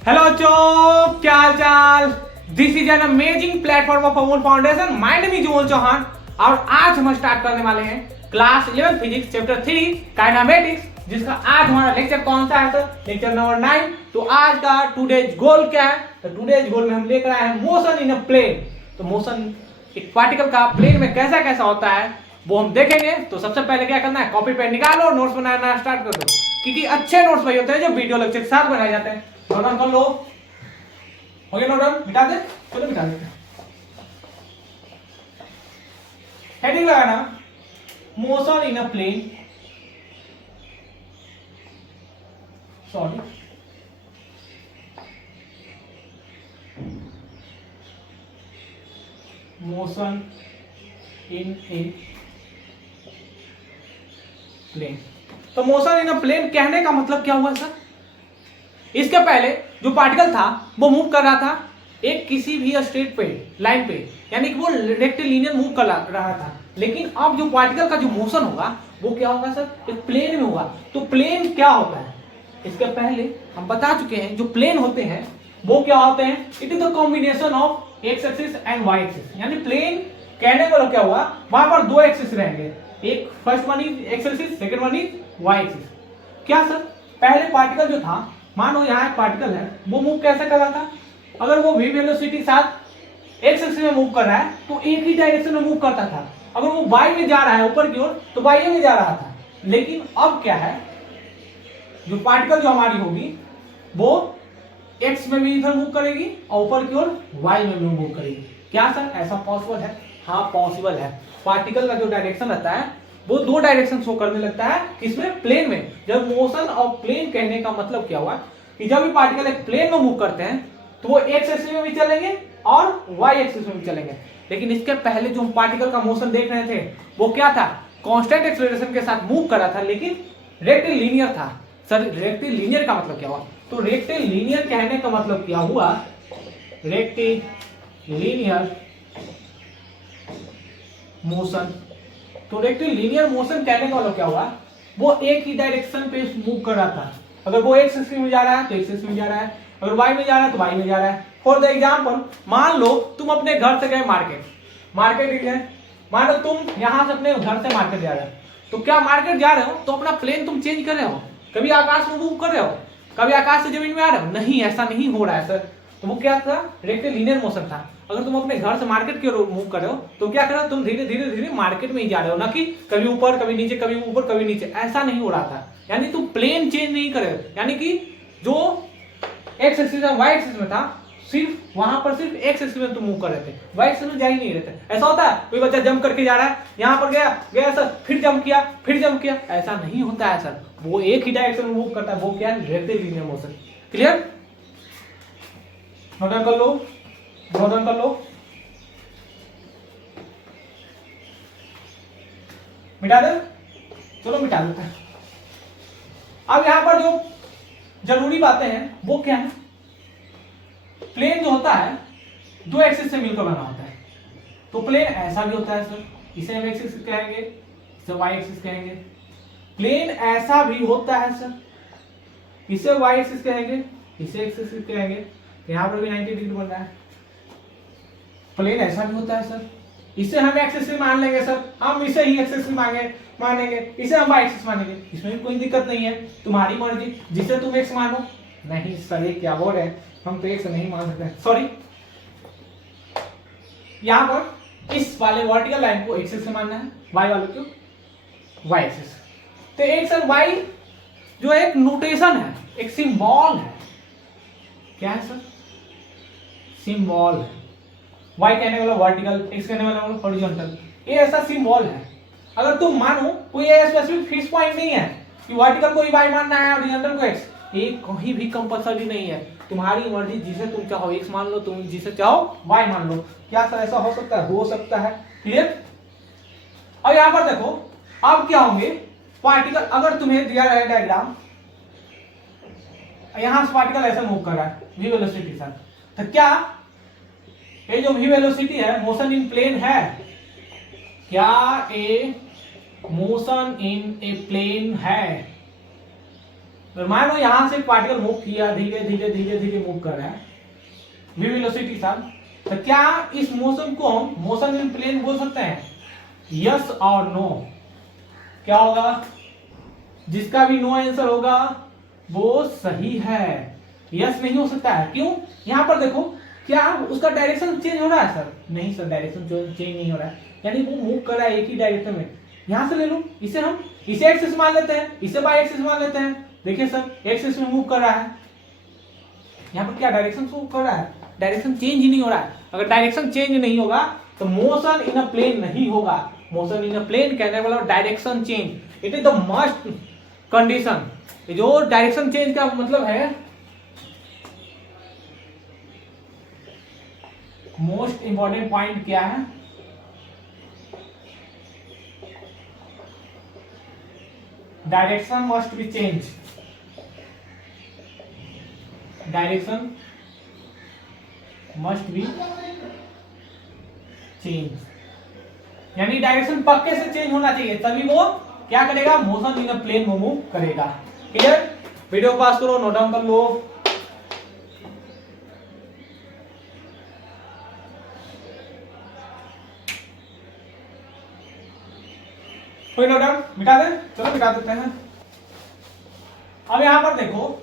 Hello बच्चों, क्या हाल चाल। This is an amazing platform of Amul Foundation. My name is Amul Chauhan और आज हम स्टार्ट करने वाले हैं क्लास 11 फिजिक्स चैप्टर 3 काइनेमेटिक्स, जिसका आज हमारा लेक्चर कौन सा है सर? Lecture number 9। तो आज का टुडेज गोल क्या है? तो टुडेज गोल में हम लेकर आए हैं मोशन इन अ प्लेन। तो मोशन एक पार्टिकल का प्लेन में कैसा कैसा होता है वो हम देखेंगे। तो सबसे पहले क्या करना है, कॉपी पेन निकालो और नोट्स बनाना स्टार्ट कर दो, क्योंकि अच्छे नोट्स वही होते हैं जो वीडियो लेक्चर के साथ बनाए जाते हैं। नोट डाउन कर लो। हो गया नोट डाउन? मिटा दे, चलो मिटा देते हैं। हेडिंग लगाना motion in a plane, sorry motion in a plane. तो मोशन इन अ प्लेन कहने का मतलब क्या हुआ सर? इसके पहले जो पार्टिकल था वो मूव कर रहा था एक किसी भी स्ट्रेट पे लाइन पे, यानी कि वो रेक्टिलिनियर मूव कर रहा था। लेकिन अब जो पार्टिकल का जो मोशन होगा वो क्या होगा सर? एक प्लेन में होगा। तो प्लेन क्या होता है? इसके पहले हम बता चुके हैं जो प्लेन होते हैं वो क्या होते हैं? It is the combination of x axis and y axis. यानी प्लेन कहने का मतलब क्या हुआ, वहां पर दो एक्सिस रहेंगे, एक first one is x axis, second one is y axis. क्या सर? पहले पार्टिकल जो था, मानो यहाँ एक पार्टिकल है, वो मूव कैसे कर रहा था? अगर वो v वेलोसिटी के साथ एक्स एक्सिस में मूव कर रहा है तो एक ही डायरेक्शन में मूव करता था। अगर वो y में जा रहा है ऊपर की ओर तो y में जा रहा था। लेकिन अब क्या है, जो पार्टिकल जो हमारी होगी वो x में भी इधर मूव करेगी और ऊपर की ओर y में भी मूव करेगी। क्या सर ऐसा पॉसिबल है? हाँ पॉसिबल है। पार्टिकल का जो डायरेक्शन रहता है वो दो डायरेक्शन शो करने लगता है, किसमें? प्लेन में। जब मोशन और प्लेन कहने का मतलब क्या हुआ कि जब भी पार्टिकल एक प्लेन में मूव करते हैं तो वो एक्स एक्सिस में भी चलेंगे और वाई एक्सिस में भी चलेंगे। लेकिन इसके पहले जो हम पार्टिकल का मोशन देख रहे थे वो क्या था? कांस्टेंट एक्सेलरेशन के साथ मूव कर रहा था, लेकिन रेक्टिलिनियर था। सर रेक्टिलिनियर का मतलब क्या हुआ? तो रेक्टिलिनियर कहने का मतलब क्या हुआ? Rectilinear motion. तो रेक्टिलिनियर मोशन कहने का मतलब क्या हुआ? वो एक ही डायरेक्शन पे मूव कर रहा था। अगर वो एक्स एक्सिस में जा रहा है तो एक्स एक्सिस में जा रहा है, अगर वाई में जा रहा है तो वाई में जा रहा है। फॉर द एग्जांपल, मान लो तुम अपने घर से गए मार्केट गए। मान लो तुम यहां से अपने घर से मार्केट जा रहे हो, तो क्या मार्केट जा रहे हो तो अपना प्लेन तुम चेंज कर रहे हो? कभी आकाश में मूव कर रहे हो? कभी आकाश से जमीन में आ रहे हो? नहीं, ऐसा नहीं हो रहा है सर। तो वो क्या था? रेक्टिलिनियर मोशन था। अगर तुम अपने घर से मार्केट की ओर मूव कर रहे हो तो क्या कर रहे हो? तुम धीरे धीरे मार्केट में ही जा रहे हो, ना कि कभी ऊपर कभी नीचे, कभी ऊपर कभी नीचे। ऐसा नहीं हो रहा था। यानी तुम प्लेन चेंज नहीं कर रहे हो। यानी कि जो एक्स एक्सिस और वाई एक्सिस में था, सिर्फ वहां पर सिर्फ एक्स एक्सिस में तुम मूव कर रहे थे, वाई एक्सिस में जा ही नहीं रहे थे। ऐसा होता है कोई बच्चा जंप करके जा रहा है, यहां पर गया सर, फिर जंप किया, ऐसा नहीं होता है सर। वो एक ही डायरेक्शन में मूव करता है, वो क्या है? Rectilinear motion. Clear? Note down कर लो। मिटा दे, चलो मिटा देते हैं। अब यहां पर जो जरूरी बातें हैं वो क्या है? प्लेन जो होता है दो एक्सिस से मिलकर बना होता है। तो प्लेन ऐसा भी होता है सर, इसे हम एक्सिस कहेंगे, इसे वाई एक्सिस कहेंगे। प्लेन ऐसा भी होता है सर, इसे वाई एक्सिस कहेंगे, इसे एक्स एक्सिस कहेंगे। यहां पर भी 90 डिग्री बन रहा है। प्लेन ऐसा भी होता है सर, इसे हम एक्स एक्सिस मान लेंगे सर, हम इसे ही एक्स एक्सिस मानेंगे, इसे हम वाई एक्सिस मानेंगे। इसमें भी कोई दिक्कत नहीं है, तुम्हारी मर्जी, जिसे तुम एक्स मानो। नहीं सर ये क्या बोल रहे हैं, हम तो एक्स नहीं मान सकते, सॉरी। यहां पर इस वाले वर्टिकल लाइन को एक्स एक्सिस मानना है, वाई वाले को वाई एक्सिस। तो एक्स और वाई जो एक नोटेशन है, एक सिंबल है। क्या है सर? सिंबल है। y कहने वाला वर्टिकल, x कहने वाला हॉरिजॉन्टल। ये ऐसा सिंबल है। अगर तुम मानो कोई स्पेसिफिक फिक्स पॉइंट नहीं है कि वर्टिकल को y मानना है, हॉरिजॉन्टल को x, ये कहीं भी कंपलसरी नहीं है। तुम्हारी मर्जी, जिसे तुम चाहो x मान लो, तुम जिसे चाहो y मान लो। क्या सर ऐसा हो सकता है? हो सकता है। क्लियर? अब यहां पर देखो, अब क्या होंगे पार्टिकल, अगर तुम्हें दिया रहा है डायग्राम, यहां से पार्टिकल ऐसे मूव कर रहा है v वेलोसिटी के साथ, तो क्या ये जो v वेलोसिटी है मोशन इन प्लेन है? क्या ए मोशन इन ए प्लेन है? तो मान लो यहां से पार्टिकल मूव किया, धीरे धीरे धीरे धीरे मूव कर रहा है v वेलोसिटी साथ, तो क्या इस मोशन को हम मोशन इन प्लेन बोल सकते हैं? यस और नो? क्या होगा? जिसका भी नो आंसर होगा वो सही है। यस नहीं हो सकता है, क्यों? यहां पर देखो, क्या उसका डायरेक्शन चेंज हो रहा है सर? नहीं सर, डायरेक्शन चेंज नहीं हो रहा है, यानी वो मूव कर रहा है एक ही डायरेक्शन में। यहां से ले लो, इसे हम इसे एक्सिस मान लेते हैं, इसे बाय एक्सिस मान लेते हैं। देखिए सर, एक्सिस में मूव कर रहा है, यहाँ पर क्या डायरेक्शन मूव कर रहा है? डायरेक्शन चेंज ही नहीं हो रहा है। अगर डायरेक्शन चेंज नहीं होगा तो मोशन इन अ प्लेन नहीं होगा। मोशन इन अ प्लेन कहने वाला direction change, it is the must condition. जो डायरेक्शन चेंज का मतलब है, मोस्ट इंपॉर्टेंट पॉइंट क्या है? Direction must be change, direction must be change, यानी डायरेक्शन पक्के से चेंज होना चाहिए, तभी वो क्या करेगा? मोशन इन अ प्लेन में मूव करेगा। क्लियर? वीडियो पास करो, नोट डाउन कर लो। कोई नोट डाउन मिटा दे? चलो मिटा देते हैं। अब यहां पर देखो,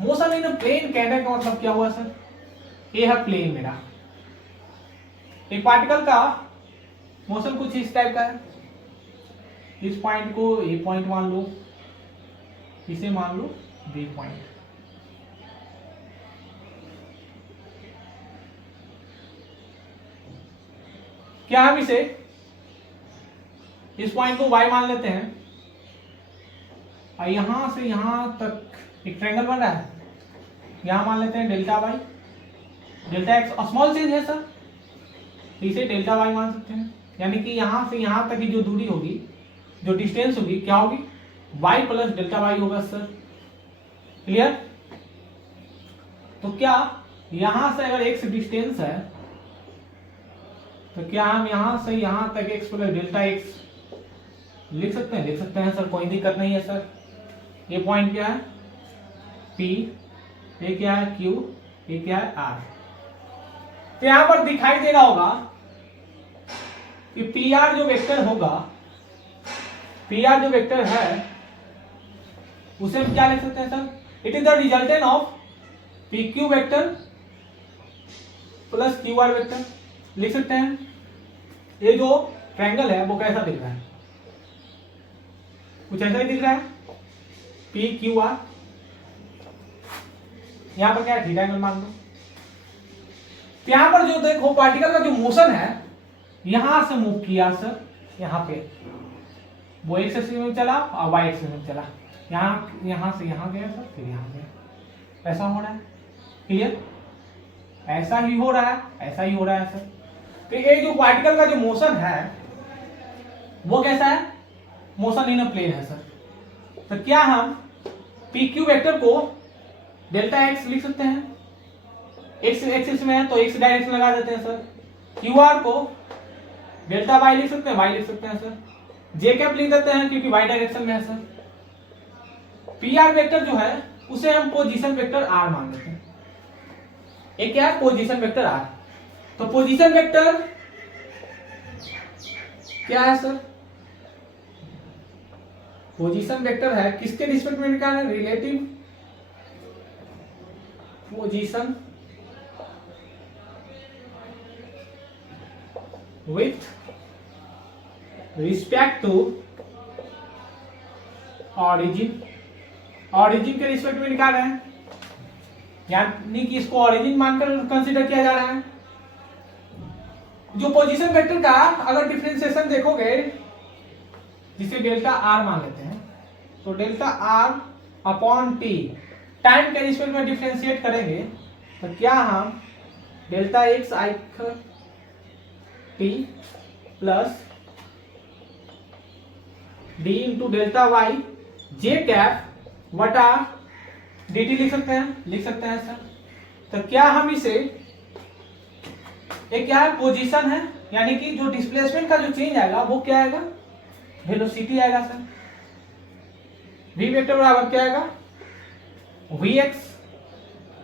मोशन इन अ प्लेन कहने का मतलब क्या हुआ सर? ये है प्लेन मेरा, एक पार्टिकल का मोशन कुछ इस टाइप का है। इस पॉइंट को ए पॉइंट मान लो, इसे मान लो बी पॉइंट। क्या हम इसे इस पॉइंट को y मान लेते हैं और यहां से यहां तक एक ट्रायंगल बन रहा है, यहां मान लेते हैं delta y, delta x small change है सर, इसे डेल्टा वाई मान सकते हैं। यानी कि यहां से यहां तक की जो दूरी होगी, जो डिस्टेंस होगी, क्या होगी? y प्लस डेल्टा वाई होगा सर। क्लियर? तो क्या यहां से अगर x डिस्टेंस है तो क्या हम यहां से यहां तक x प्लस डेल्टा एक्स लिख सकते हैं? लिख सकते हैं सर, कोई दिक्कत नहीं है सर। ये पॉइंट क्या है? P, ये क्या है? Q, ये क्या है? R। तो यहां पर दिखाई दे रहा होगा कि PR जो वेक्टर होगा, PR जो वेक्टर है उसे हम क्या लिख सकते हैं sir? It is the resultant of PQ vector plus QR vector. लिख सकते हैं। ये जो ट्रायंगल है वो कैसा दिख रहा है? कुछ ऐसा ही दिख रहा है, PQR। यहां पर क्या है? थीटा एंगल मान लो। तो यहां पर जो देखो पार्टिकल का जो मोशन है, यहां से मूव किया सर, यहां पे वो एक्स एक्सिस में चला और वाई एक्सिस में चला, यहां से यहां गया सर, फिर यहां गया। ऐसा हो रहा है। क्लियर? ऐसा ही हो रहा है, ऐसा ही हो रहा है सर। तो ये जो पार्टिकल का जो मोशन है वो कैसा है? मोशन इन अ प्लेन है सर। तो क्या हम PQ वेक्टर को डेल्टा एक्स लिख सकते हैं? एक्स एक्सिस में है तो एक्स डायरेक्शन लगा देते हैं सर। QR को डेल्टा वाई लिख सकते हैं, वाई लिख सकते हैं सर। जे कैप लिख देते हैं क्योंकि वाई डायरेक्शन में है सर। PR वेक्टर जो है उसे हम पोजीशन वेक्टर R मान लेते हैं। एक क्या है? Position vector R। तो पोजीशन वेक्टर क्या है सर? पोजीशन वेक्टर है, किसके रिस्पेक्ट में निकालना है? Relative position with respect to origin. Origin के रिस्पेक्ट में निकाल रहे हैं, यानी कि इसको ऑरिजिन मानकर कंसीडर किया जा रहा है। जो पोजीशन वेक्टर का अगर डिफरेंशिएशन देखोगे, जिसे डेल्टा आर मान लेते हैं, तो delta r upon t time के रिस्पेक्ट में डिफरेंशिएट करेंगे तो क्या हम delta x i t plus d into delta y j cap वटा डी टी लिख सकते हैं? लिख सकते हैं सर। तो क्या हम इसे, एक क्या है? पोजीशन है, यानी कि जो डिस्प्लेसमेंट का जो चेंज आएगा वो क्या आएगा? वेलोसिटी आएगा सर। v वेक्टर बराबर क्या आएगा? V x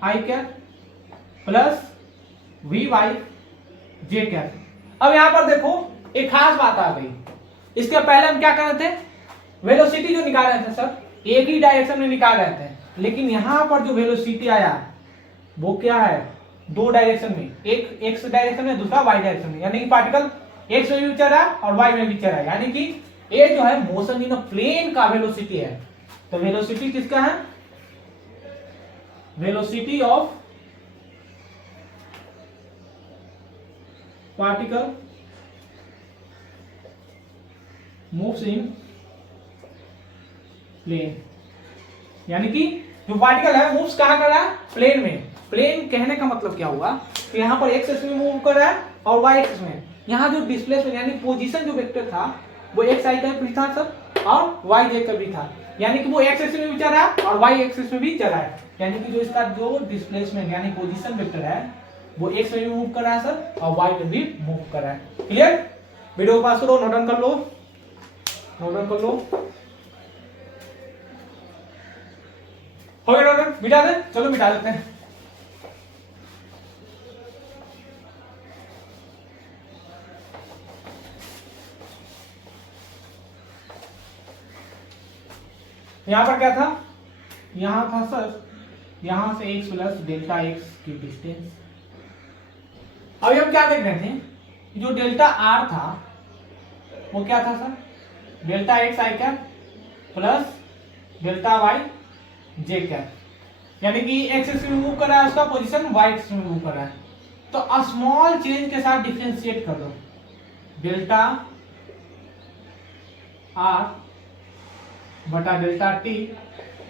i cap plus v y j cap. अब यहां पर देखो एक खास बात आ गई, इसके पहले हम क्या कर रहे थे, वेलोसिटी जो निकाल रहे थे सर एक ही डायरेक्शन में निकाल रहे थे, लेकिन यहां पर जो वेलोसिटी आया वो क्या है, दो डायरेक्शन में, एक एक्स डायरेक्शन में दूसरा वाई डायरेक्शन में, यानी कि पार्टिकल एक्स में भी चल रहा है और वाई में भी चल रहा है, यानी कि ये जो है मोशन इन प्लेन का वेलोसिटी है। तो वेलोसिटी किसका है, velocity of particle moves in plane, यानी कि जो पार्टिकल है मूव्स कहां कर रहा है, प्लेन में। प्लेन कहने का मतलब क्या हुआ कि यहां पर एक्स एक्सिस में मूव कर रहा है और वाई एक्सिस में, यहां जो डिस्प्लेसमेंट यानी पोजीशन जो वेक्टर था वो एक्स आई का भी था सर और वाई जे का भी था, यानी कि वो एक्स एक्सिस में भी चल रहा है और वाई एक्सिस में भी चल रहा है, यानी कि जो इसका जो डिस्प्लेसमेंट यानी पोजीशन वेक्टर है वो एक्स में भी मूव कर रहा है सर और वाई में भी मूव कर रहा है। क्लियर, वीडियो पास करो, नोट डाउन कर लो, नोट डाउन कर लो, हो गया नोट डाउन, मिटा दे, चलो मिटा देते हैं। यहां पर क्या था, यहां था सर यहां से x प्लस डेल्टा एक्स की डिस्टेंस। अभी हम क्या देख रहे थे, जो डेल्टा r था वो क्या था sir, delta x i cap plus delta y j cap, यानी कि एक्स एक्सिस में मूव कर रहा है उसका पोजीशन वाई एक्सिस में मूव कर रहा है। तो स्मॉल चेंज के साथ डिफरेंशिएट कर दो, डेल्टा r बटा delta t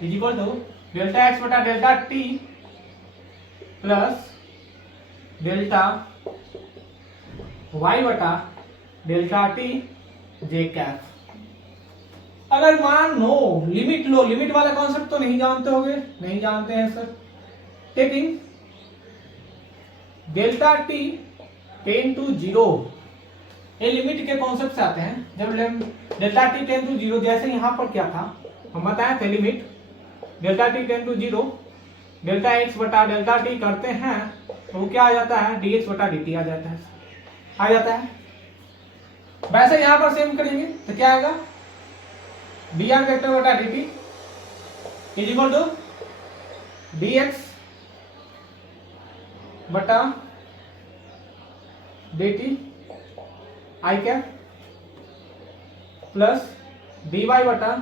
is equal to delta x बटा delta t plus delta y बटा डेल्टा टी जे कैप। अगर मान लो लिमिट लो, लिमिट वाला कॉन्सेप्ट तो नहीं जानते होगे, नहीं जानते हैं sir, taking delta t ten to zero, ये लिमिट के कॉन्सेप्ट से आते हैं। जब delta t ten to zero, जैसे यहां पर क्या था हम बताए थे, limit delta t ten to zero delta x बटा डेल्टा टी करते हैं तो वो क्या आ जाता है, डी एक्स बटा डी टी आ जाता है, आ जाता है। वैसे यहां पर सेम करेंगे तो क्या आएगा, डी आर वेक्टर बटा d t is equal to d x बटा d t i cap plus d y बटा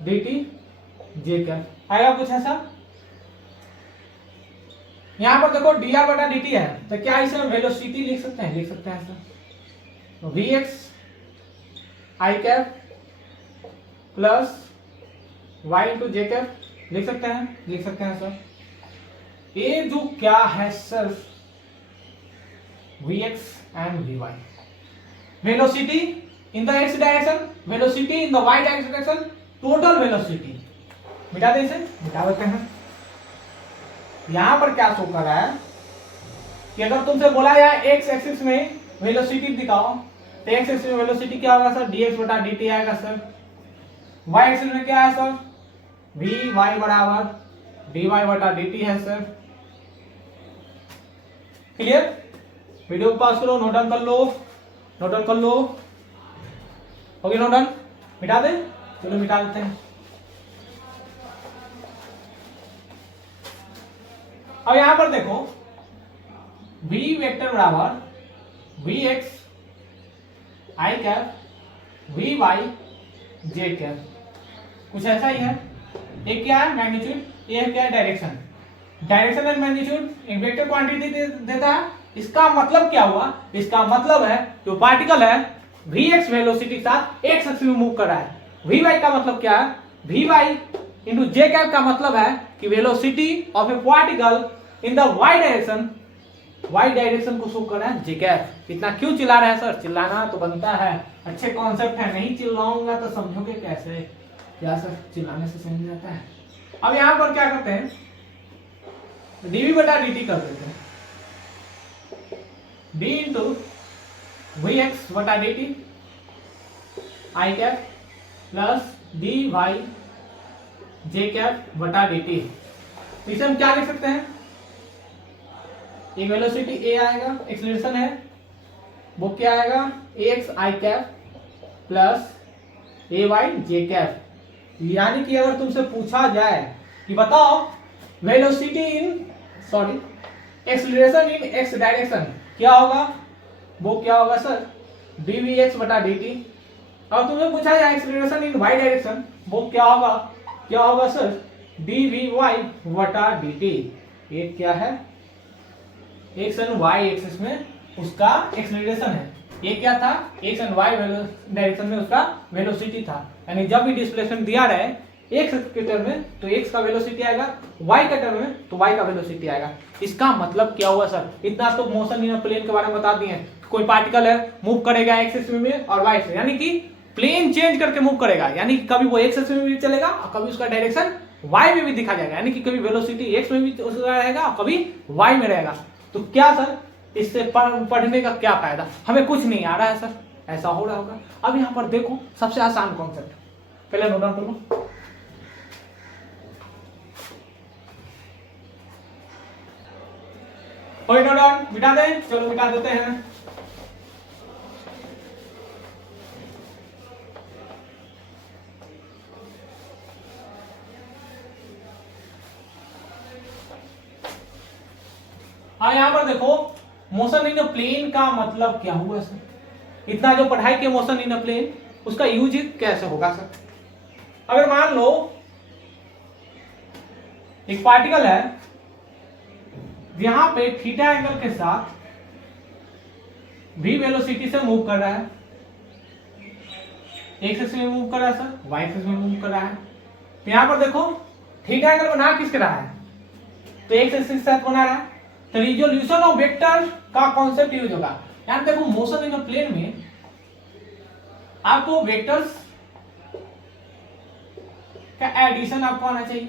डी टी जे कैप। आएगा कुछ ऐसा, यहां पर देखो डी आर बटा डी टी है तो क्या इसे वेलोसिटी लिख सकते हैं, लिख सकते हैं sir, v x i cap plus y into j cap लिख सकते हैं, लिख सकते हैं सर। ये जो क्या है sir, v x and v y, velocity in the x direction, velocity in the y direction, total velocity. मिटा दे इसे, मिटा देते हैं। यहां पर क्या शो कर रहा है कि अगर तुमसे बोला जाए एक्स एक्सिस में वेलोसिटी दिखाओ तो एक्स एक्सिस में वेलोसिटी क्या होगा सर, dx बटा dt आएगा सर। वाई एक्सिस में क्या है सर, वी वाई बराबर dy बटा dt है सर। क्लियर, वीडियो को पास करो, नोट डाउन कर लो, नोट डाउन कर लो, हो गया नोट डाउन, मिटा दे, चलो मिटा देते हैं। अब यहां पर देखो v वेक्टर बराबर v x i cap v y j cap, कुछ ऐसा ही है। एक क्या है मैग्नीट्यूड, ये क्या है डायरेक्शन, डायरेक्शन एंड मैग्नीट्यूड एक वेक्टर क्वांटिटी देता है। इसका मतलब क्या हुआ, इसका मतलब है जो पार्टिकल है वी एक्स वेलोसिटी के साथ एक्स एक्सिस में मूव कर रहा है। वी वाई का मतलब क्या है, v y into j cap का मतलब है कि velocity of a particle in the y direction, y direction को शो कर रहा है जे कैप। इतना क्यों चिल्ला रहा है सर, चिल्लाना तो बनता है, अच्छे कॉन्सेप्ट है, नहीं चिल्लाऊंगा तो समझोगे कैसे, क्या सर चिल्लाने से समझ जाता है। अब यहां पर क्या करते हैं, डीवी बटा dt कर देते हैं, डी इंटू वी एक्स बटा d t i cap plus d y j cap बटा डी टी। तो इसे हम क्या लिख सकते हैं, एक वेलोसिटी ए आएगा, एक्सीलरेशन है वो क्या आएगा, x i cap plus a Y j cap. यानी कि अगर तुमसे पूछा जाए कि बताओ वेलोसिटी इन सॉरी एक्सीलरेशन इन एक्स डायरेक्शन क्या होगा, वो क्या होगा सर, डी वी एक्स बटा डी टी। और तुमसे पूछा जाए एक्सीलरेशन इन वाई डायरेक्शन वो क्या होगा सर, डी वी वाई बटा डी टी। ये क्या है, एक्स एंड वाई एक्सिस में उसका एक्सीलरेशन है, ये क्या था, एक्स एंड वाई डायरेक्शन में उसका वेलोसिटी था। यानी जब भी डिस्प्लेसमेंट दिया रहे एक्स के टर्म में तो एक्स का वेलोसिटी आएगा, वाई का टर्म में तो वाई का वेलोसिटी आएगा। इसका मतलब क्या हुआ सर, इतना तो मोशन इन प्लेन के बारे में बता दिए। कोई पार्टिकल है मूव करेगा एक्स एक्सिस में और वाई एक्सिस, यानी कि प्लेन चेंज करके मूव करेगा, यानी कि कभी वो एक्स एक्सिस में भी चलेगा और कभी उसका डायरेक्शन वाई में भी दिखा जाएगा, यानी कि कभी वेलोसिटी एक्स में भी उसका रहेगा और कभी वाई में रहेगा। तो क्या सर इससे पढ़ने का क्या फायदा, हमें कुछ नहीं आ रहा है सर, ऐसा हो रहा होगा। अब यहाँ पर देखो सबसे आसान कॉन्सेप्ट, पहले नोट डाउन कर लो। कोई नोट डाउन मिटा दे, चलो मिटा देते हैं। हाँ यहाँ पर देखो मोशन इन अ प्लेन का मतलब क्या हुआ सर, इतना जो पढ़ाई के मोशन इन अ प्लेन उसका यूज कैसे होगा सर। अगर मान लो एक पार्टिकल है यहां पे थीटा एंगल के साथ v वेलोसिटी से मूव कर रहा है, एक्स एक्सिस में मूव कर रहा है सर, वाई एक्सिस में मूव कर रहा है। तो यहां पर देखो थीटा एंगल बना किसके रहा है, तो एक्स एक्सिस के साथ बना रहा है। तो रिजोल्यूशन ऑफ वेक्टर का कॉन्सेप्ट यूज होगा। यार देखो मोशन इन अ प्लेन में आपको वेक्टर्स का एडिशन आपको आना चाहिए,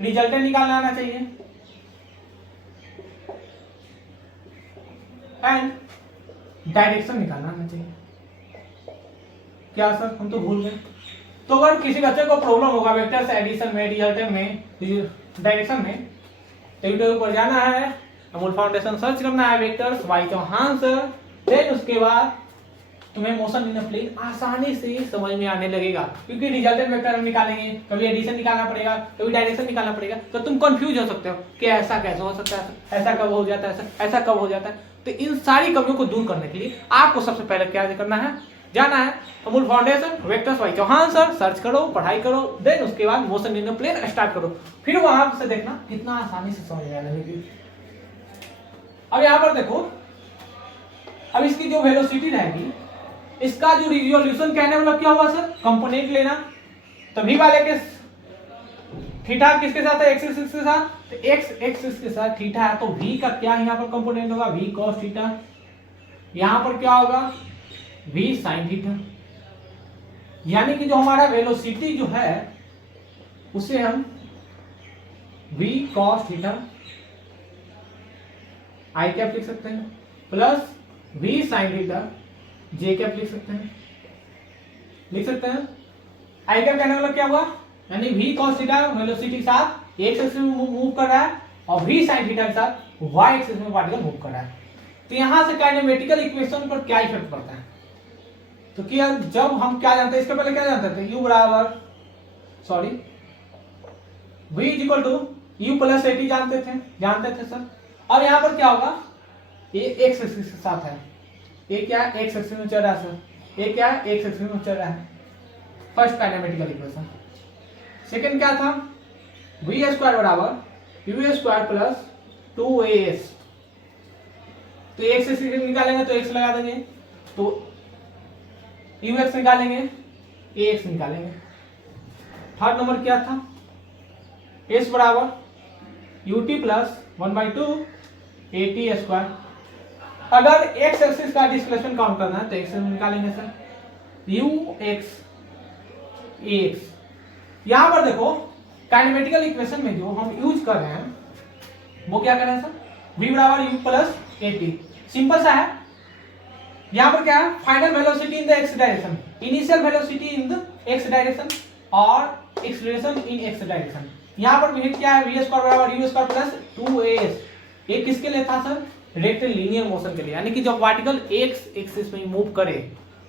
रिजल्टेंट निकालना आना चाहिए एंड डायरेक्शन निकालना आना चाहिए। क्या सर हम तो भूल गए। तो अगर किसी बच्चे को प्रॉब्लम होगा वेक्टर्स एडिशन में, रिजल्टेंट में, डायरेक्शन में, तो यूट्यूब पर जाना है, अमूल फाउंडेशन सर्च करना है, vectors by Chauhan sir, then उसके बाद तुम्हें मोशन इन अ प्लेन आसानी से समझ में आने लगेगा। क्योंकि रिजल्टेंट वेक्टर हम निकालेंगे, कभी एडिशन निकालना पड़ेगा, कभी डायरेक्शन निकालना पड़ेगा, तो तुम कंफ्यूज हो सकते हो कि ऐसा कैसे हो सकता है, ऐसा कब हो जाता है, ऐसा कब हो जाता है। तो इन सारी कमियों को दूर करने के लिए आपको सबसे पहले क्या करना है, जाना है Amul Foundation vectors by Chauhan sir, search करो, पढ़ाई करो, देन उसके बाद motion in a plane start करो, फिर वहां से देखना कितना आसानी से समझ में आने लगेगी। अब यहाँ पर देखो, अब इसकी जो वेलोसिटी रहेगी, इसका जो रिजोल्यूशन कहने वाला क्या हुआ सर, कंपोनेंट लेना। तो v वाले के थीटा किसके साथ है, एक्स एक्सिस के साथ, तो एक्स एक्सिस के साथ थीटा है, तो v का क्या यहाँ पर कंपोनेंट होगा, v cos थीटा। यहाँ पर क्या होगा, v sin थीटा। यानी कि जो हमारा वेलोसिटी जो है उसे हम v cos थीटा आई कैप लिख सकते हैं प्लस v sin थीटा जे कैप लिख सकते हैं, आई कैप कहने वाला क्या हुआ, यानी v cos थीटा वेलोसिटी के साथ एक्स एक्सिस में मूव कर रहा है और v sin थीटा के साथ y एक्सिस में पार्टिकल मूव कर रहा है। तो यहां से काइनेमेटिकल इक्वेशन पर क्या इफेक्ट पड़ता है, तो क्या जब हम क्या जानते हैं, इसके पहले क्या जानते थे, u बराबर sorry v is equal to u plus a t जानते थे सर। और यहाँ पर क्या होगा, ये एक्स एक्सिस के साथ है, ये क्या है, एक्स एक्सिस में चल रहा है सर, ये क्या है, एक्स एक्सिस में चल रहा है। First kinematical equation. सेकंड क्या था, वी स्क्वायर बराबर यू स्क्वायर प्लस 2as। तो एक्स एक्सिस निकालेंगे तो एक्स लगा देंगे, तो यू एक्स निकालेंगे, ए एक्स निकालेंगे। थर्ड नंबर क्या था, एस बराबर U T plus 1/2 AT square. अगर एक्स एक्सिस का डिस्प्लेसमेंट काउंट करना है तो एक्स निकालेंगे sir, you x A x. यहां पर देखो काइनेमेटिकल इक्वेशन में जो हम यूज कर रहे हैं वो क्या कर रहे हैं सर, v बराबर u प्लस एटी। सिंपल सा है। यहां पर क्या है, final velocity in the x direction, initial velocity in the x direction और एक्सीलरेशन इन एक्स डायरेक्शन। यहाँ पर वेट क्या है, वी स्क्वायर बराबर यू स्क्वायर प्लस 2as। ये किसके लिए था सर, रेक्टिलिनियर मोशन के लिए, यानी कि जब पार्टिकल एक्स एक्सिस में मूव करे,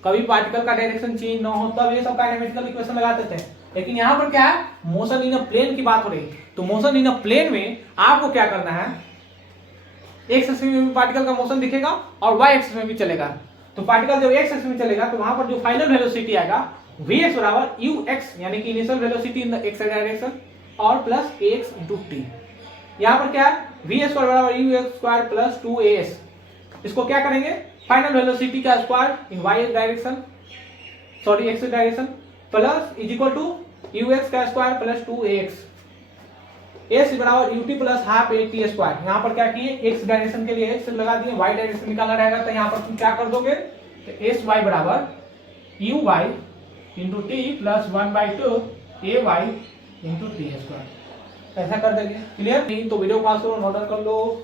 कभी पार्टिकल का डायरेक्शन चेंज ना हो, तब ये सब काइनेमेटिकल इक्वेशन लगा देते हैं। लेकिन यहाँ पर क्या है, मोशन इन अ प्लेन की बात हो रही है, तो मोशन इन अ प्लेन में आपको क्या करना है, एक्स एक्सिस में भी पार्टिकल का मोशन दिखेगा और वाई एक्सिस में भी चलेगा। तो पार्टिकल जब एक्स एक्सिस में चलेगा तो वहां पर जो फाइनल वेलोसिटी आएगा vx बराबर ux, यानी कि initial velocity in the x direction, और प्लस ax इंटू टी। यहाँ पर क्या है, वी स्क्वायर बराबर यू स्क्वायर प्लस 2as। इसको क्या करेंगे, फाइनल वेलोसिटी का square in y direction, sorry x direction, plus is equal to ux का स्क्वायर प्लस 2ax। एस बराबर u t plus half a t square. यहाँ पर क्या किए, एक्स डायरेक्शन के लिए एक्स लगा दिए, वाई डायरेक्शन निकालना रहेगा, तो यहाँ पर तुम क्या कर दोगे, तो एस वाई बराबर u y into t plus 1/2 a y into t square, ऐसा कर देंगे। क्लियर, नहीं तो वीडियो पास करो, नोट कर लो।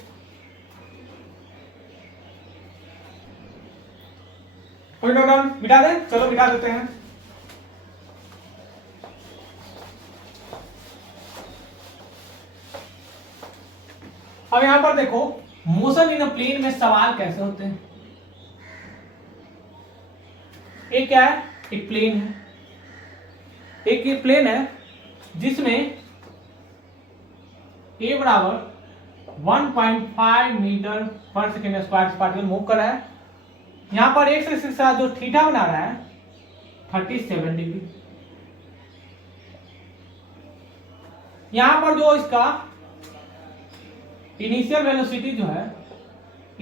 कोई नोट डाउन मिटा दे, चलो मिटा देते हैं। अब यहां पर देखो, मोशन इन अ प्लेन में सवाल कैसे होते हैं। एक क्या है, एक प्लेन है, एक ये प्लेन है जिसमें ए बराबर 1.5 metre per second square particle move कर रहा है। यहां पर एक्स एक्सिस के साथ जो थीटा बना रहा है 37 डिग्री। यहां पर जो इसका इनिशियल वेलोसिटी जो है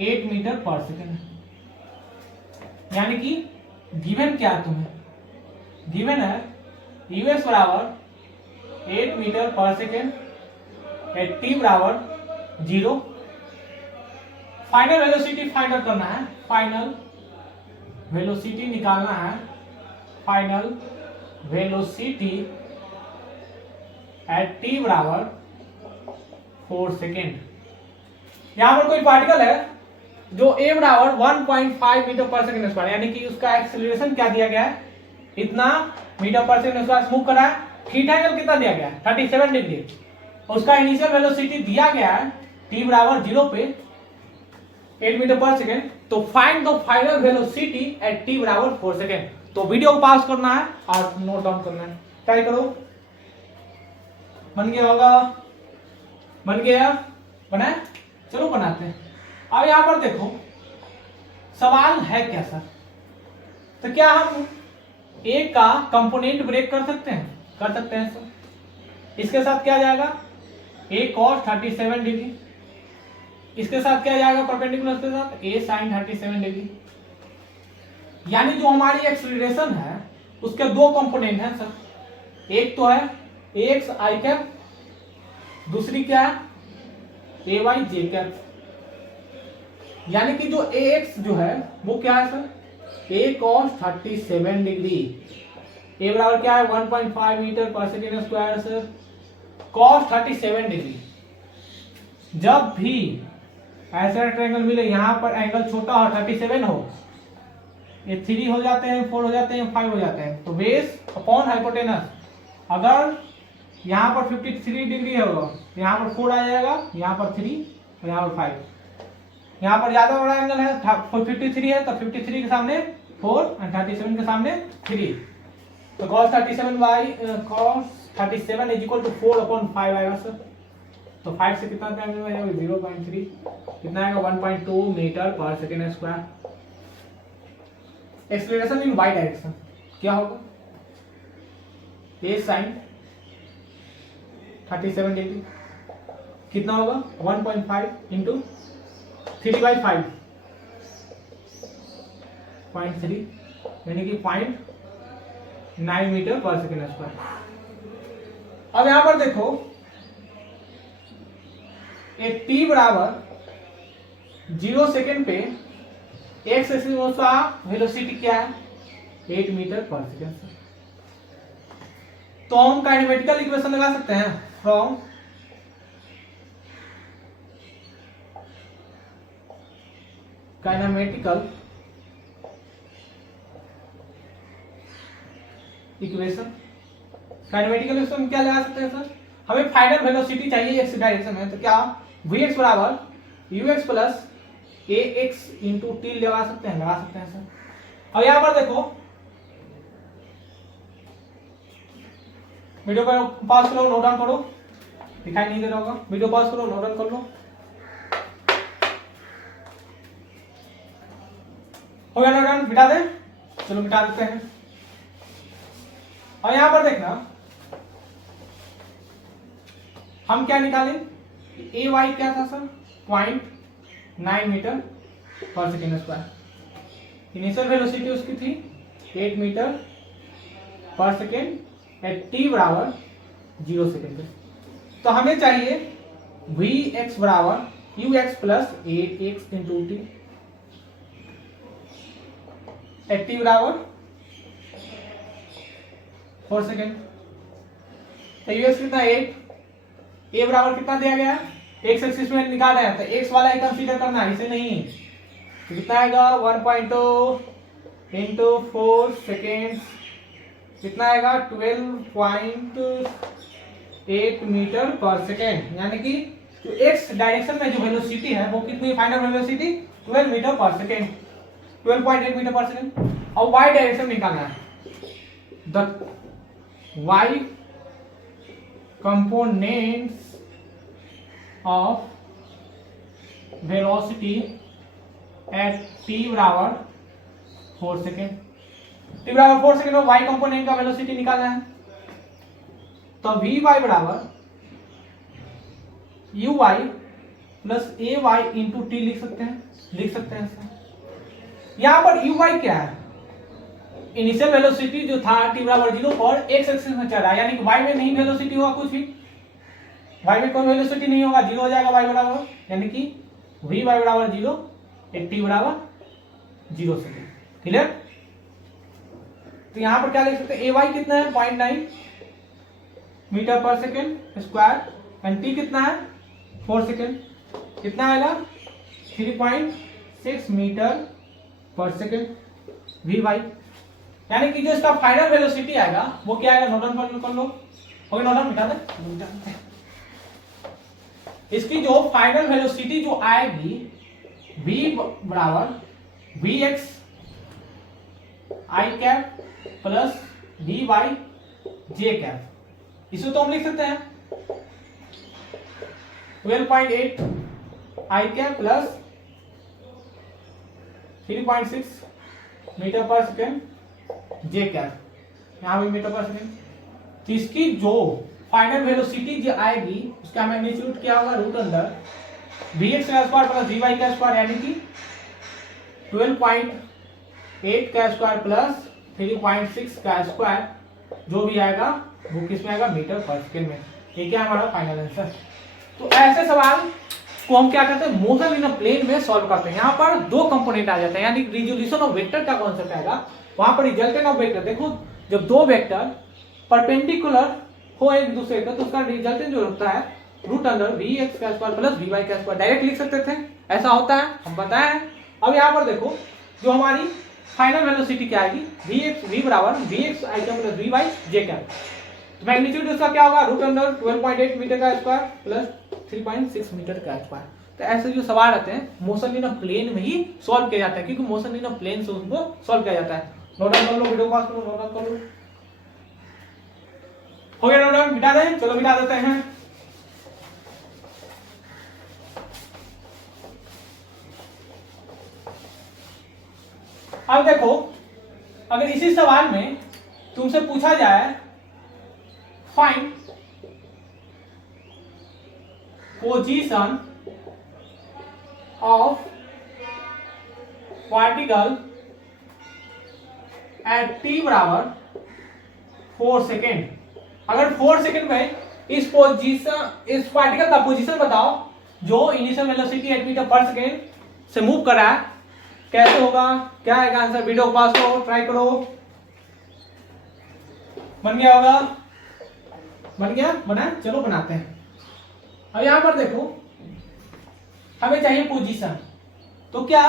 8 मीटर पर सेकेंड है, यानी कि गिवन क्या तुम्हें, गिवन है यूएस बराबर 8 metre per second, at T बराबर 0। फाइनल वेलोसिटी फाइंड आउट करना है, फाइनल वेलोसिटी निकालना है, फाइनल वेलोसिटी एट टी बराबर 4 सेकेंड। यहां पर कोई पार्टिकल है जो ए बराबर 1.5 मीटर पर सेकेंड स्क्वायर, यानी कि उसका एक्सेलरेशन क्या दिया गया है, इतना metre per second square move कर रहा है। थीटा एंगल कितना दिया गया है 37 डिग्री। उसका इनिशियल वेलोसिटी दिया गया है टी बराबर 0 पे 8 मीटर पर सेकेंड। तो find the final velocity at T बराबर 4 सेकेंड। तो वीडियो को पास करना है और नोट डाउन करना है। ट्राई करो, बन गया होगा, बन गया, बना, चलो बनाते हैं। अब यहां पर देखो सवाल है क्या सर, तो क्या हम ए का कंपोनेंट ब्रेक कर सकते हैं, कर सकते हैं सर। इसके साथ क्या जाएगा, ए कॉस 37 डिग्री, इसके साथ क्या जाएगा परपेंडिकुलर के साथ ए साइन 37 डिग्री। यानी जो हमारी एक्सेलरेशन है उसके दो कंपोनेंट हैं सर, एक तो है एक्स आई कैप, दूसरी क्या है ए वाई जे कैप। यानी कि जो ए एक्स जो है वो क्या है सर, ए कॉस 37 डिग्री, ए बराबर क्या है 1.5 metre per second square sir, cos 37 degree. जब भी ऐसा ट्रायंगल मिले यहां पर एंगल छोटा हो 37 हो, ये 3 हो जाते हैं, 4 हो जाते हैं, 5 हो जाते हैं, तो बेस अपॉन हाइपोटेनस अगर यहाँ पर 53 डिग्री होगा, यहाँ पर 4 आ जाएगा, यहाँ पर 3 और यहाँ पर 5। यहाँ पर ज्यादा बड़ा एंगल है 53 है, तो 53 के सामने 4 और 37 के सामने 3, तो cos 37 by cos 37 is equal to 4/5 आएगा सर। तो 5 से कितना टाइम में आएगा 0.3, कितना आएगा 1.2 metre per second square. Acceleration in y direction क्या होगा, ए साइन 37 डिग्री कितना होगा 1.5 इंटू 3/5 0.3, यानी कि 0.9 मीटर पर सेकेंड स्क्वायर। अब यहां पर देखो एक टी बराबर 0 सेकेंड पे एक्स एक्सिस का वेलोसिटी क्या है 8 मीटर पर सेकेंड। तो हम काइनेमेटिकल इक्वेशन लगा सकते हैं from kinematical equation. Kinematical equation क्या लगा सकते हैं सर, हमें फाइनल वेलोसिटी चाहिए एक्स डायरेक्शन में, तो क्या vx बराबर ux plus ax into T लगा सकते हैं सर। अब यहां पर देखो, वीडियो पर पॉज करो, नोट डाउन करो, दिखाई नहीं दे रहा होगा, वीडियो पॉज करो, नोट डाउन कर लो। हो गया नोट डाउन, मिटा दे, चलो मिटा देते हैं। और यहां पर देखना, हम क्या निकालें, ए वाई क्या था sir, 0.9 metre per second square. Initial velocity उसकी थी 8 metre per second at T बराबर 0 सेकेंड पे। तो हमें चाहिए वी एक्स बराबर you x plus A x into T at T बराबर 4 सेकेंड। तो यू एक्स कितना 8, ए बराबर कितना दिया गया है, एक्स एक्सिस में निकाल रहे हैं, तो एक्स वाला ही कंसीडर करना है, इसे नहीं। तो कितना आएगा 1.2 इंटू 4 सेकेंड, कितना आएगा 12.8 मीटर पर सेकेंड। यानी कि जो एक्स डायरेक्शन में जो वेलोसिटी है वो कितनी, final velocity 12 metre per second, 12.8 metre per second. और वाई डायरेक्शन निकालना है, the y components of velocity at t बराबर 4 सेकेंड, t बराबर 4 सेकेंड में y कंपोनेंट का वेलोसिटी निकालना है। तो वी वाई बराबर u y plus a y into t लिख सकते हैं। यहां पर यू वाई क्या है, इनिशियल वेलोसिटी जो था t बराबर 0 और x एक्सिस में चल रहा है, यानी कि y में नहीं वेलोसिटी होगा कुछ भी, y में कोई वेलोसिटी नहीं होगा, 0 हो जाएगा y बराबर, यानी कि v y बराबर 0 एक t बराबर 0 सेकेंड। क्लियर? तो यहां पर क्या लिख सकते हैं, ay कितना है 0.9 metre per second square and t कितना है 4 सेकेंड, कितना आएगा 3.6 metre per second we Y. यानी कि जो इसका फाइनल वेलोसिटी आएगा वो क्या आएगा, नोट डाउन कर लो। ओके, नोट डाउन मिटा दे। इसकी जो फाइनल वेलोसिटी जो आएगी v बराबर v x i cap plus v y j cap, इसे तो हम लिख सकते हैं 12.8 i cap plus 3.6 metre per second j cap, यहाँ भी मीटर पर सेकेंड। तो इसकी जो फाइनल वेलोसिटी जो आएगी उसका मैग्नीट्यूड क्या होगा, रूट अंडर वी एक्स का स्क्वायर प्लस वी वाई का स्क्वायर, यानी कि 12.8 का स्क्वायर प्लस 3.6 का स्क्वायर, जो भी आएगा वो किस में आएगा, मीटर पर सेकेंड में। ये क्या हमारा फाइनल आंसर। तो ऐसे सवाल को हम क्या करते हैं, मोशन इन अ प्लेन में सॉल्व करते हैं। यहाँ पर दो कंपोनेंट आ जाते हैं, यानी रिजोल्यूशन ऑफ वेक्टर का कॉन्सेप्ट आएगा, वहां पर रिजल्टेंट ऑफ वेक्टर। देखो जब दो वेक्टर परपेंडिकुलर हो एक दूसरे का तो उसका रिजल्टेंट जो होता है रूट अंडर वी एक्स का स्क्वायर प्लस वी वाई का स्क्वायर, डायरेक्ट लिख सकते थे, ऐसा होता है, हम बताए हैं। अब यहाँ पर देखो जो हमारी फाइनल वेलोसिटी क्या आएगी, वी एक्स वी बराबर v x i cap plus v y j cap. तो मैग्नीट्यूड उसका क्या होगा, रूट अंडर 12.8 मीटर का स्क्वायर प्लस 3.6 मीटर का स्क्वायर। तो ऐसे जो सवाल आते हैं मोशन इन अ प्लेन में ही सॉल्व किया जाता है, क्योंकि मोशन इन अ प्लेन से उनको सॉल्व किया जाता है। नोट डाउन कर लो, वीडियो पॉज करो, नोट डाउन कर लो। हो गया नोट डाउन, मिटा दें, चलो मिटा देते हैं। अब देखो अगर इसी सवाल में तुमसे पूछा जाए find position of particle at T बराबर 4 सेकेंड, अगर 4 सेकेंड में इस पार्टिकल का पोजीशन बताओ जो initial velocity 8 metre per second से मूव कर रहा है, कैसे होगा, क्या आएगा आंसर। वीडियो पास करो, ट्राई करो। बन गया होगा, बन गया, बना, चलो बनाते हैं। अब यहां पर देखो हमें चाहिए पोजीशन, तो क्या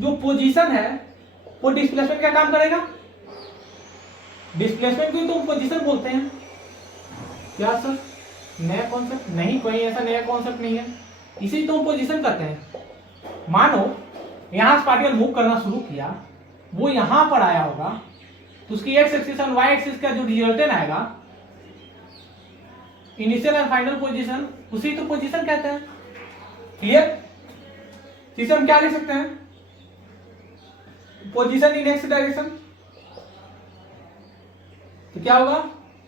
जो पोजीशन है वो डिस्प्लेसमेंट का काम करेगा, डिस्प्लेसमेंट को तो पोजीशन बोलते हैं क्या सर। नया कॉन्सेप्ट नहीं, कोई ऐसा नया कॉन्सेप्ट नहीं है, इसी तो हम पोजीशन करते हैं। मानो यहां से पार्टिकल मूव करना शुरू किया, वो यहां पर आया होगा, तो उसकी एक्स एक्सिस और वाई एक्सिस का जो रिजल्टेंट आएगा, इनिशियल एंड फाइनल पोजीशन, उसी तो पोजीशन कहते हैं। क्लियर? इसे हम क्या लिख सकते हैं? पोजीशन इन एक्स डायरेक्शन, तो क्या होगा?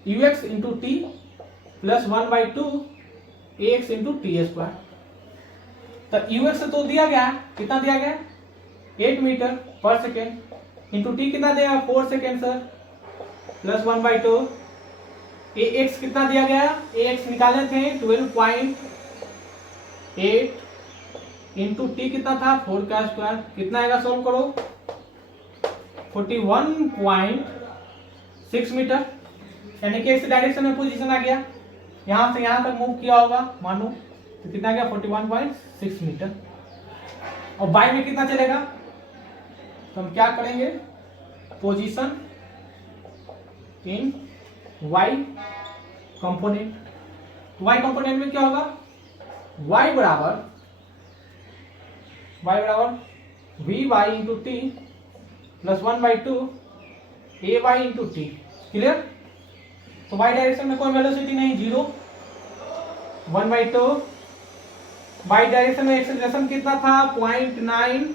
ux into t plus 1/2 ax into t square. तो ux तो दिया गया है, कितना दिया गया? 8 metre per second into T कितना दिया? 4 सेकेंड सर, प्लस 1/2 ax कितना दिया गया? ax निकाले थे 12.8 इंटू टी कितना था? 4 का स्क्वायर, कितना आएगा? सोल्व करो, 41.6 मीटर, यानी कि इस डायरेक्शन में पोजीशन आ गया, यहां से यहां तक मूव किया होगा मानो, तो कितना आ गया? 41.6 मीटर। और बाई में कितना चलेगा? तो हम क्या करेंगे? Position in y component, y component में क्या होगा? y बराबर v y into t plus 1/2 a y into t. Clear? तो y डायरेक्शन में कोई वेलोसिटी नहीं, 0, 1/2। y डायरेक्शन में एक्सेलरेशन कितना था? 0.9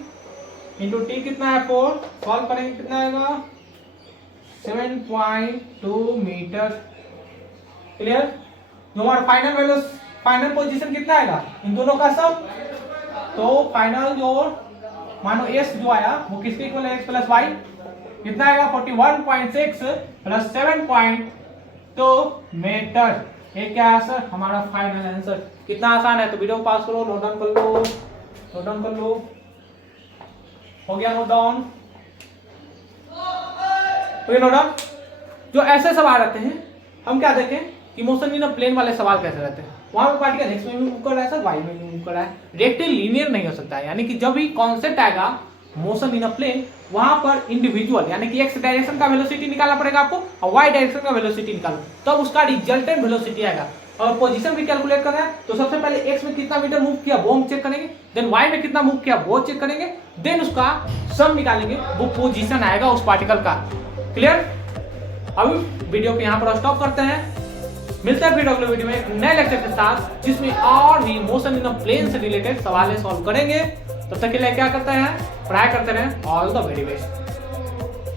इंटू टी कितना है? 4। सॉल्व करेंगे कितना आएगा? 7.2 मीटर। क्लियर? जो हमारा फाइनल पोजीशन कितना आएगा इन दोनों का सब? तो फाइनल जो मानो s जो आया वो किसके इक्वल है? x प्लस वाई, कितना आएगा? 41.6 प्लस 7.2 मीटर। ये क्या है सर? हमारा फाइनल आंसर। कितना आसान है, तो वीडियो पास करो, नोट डाउन कर लो, हो गया नोट डाउन? Note down. जो ऐसे सवाल रहते हैं, हम क्या देखें कि मोशन इन अ प्लेन वाले सवाल कैसे रहते हैं, वहां पर पार्टिकल एक्स में भी मूव कर रहा है सर, वाई में भी मूव कर रहा है, डायरेक्टली लीनियर नहीं हो सकता है। यानी कि जब भी कॉन्सेप्ट आएगा मोशन इन अ प्लेन, वहां पर इंडिविजुअल यानी कि एक्स डायरेक्शन का वेलोसिटी निकालना पड़ेगा आपको, और वाई डायरेक्शन का वेलोसिटी निकालो, तब उसका रिजल्टेंट वेलोसिटी आएगा। और पोजीशन भी कैलकुलेट करना है, तो सबसे पहले एक्स में कितना मीटर मूव किया वो हम चेक करेंगे, देन वाई में कितना मूव किया वो चेक करेंगे, देन उसका सम निकालेंगे, वो पोजीशन आएगा उस पार्टिकल का। क्लियर? अभी वीडियो को यहाँ पर स्टॉप करते हैं, मिलते हैं फिर अगले वीडियो में एक नए लेक्चर के साथ, जिसमें और भी मोशन इन अ प्लेन से रिलेटेड सवाल सॉल्व करेंगे। तब तक के लिए क्या करते हैं? पढ़ाई करते रहें। All the very best.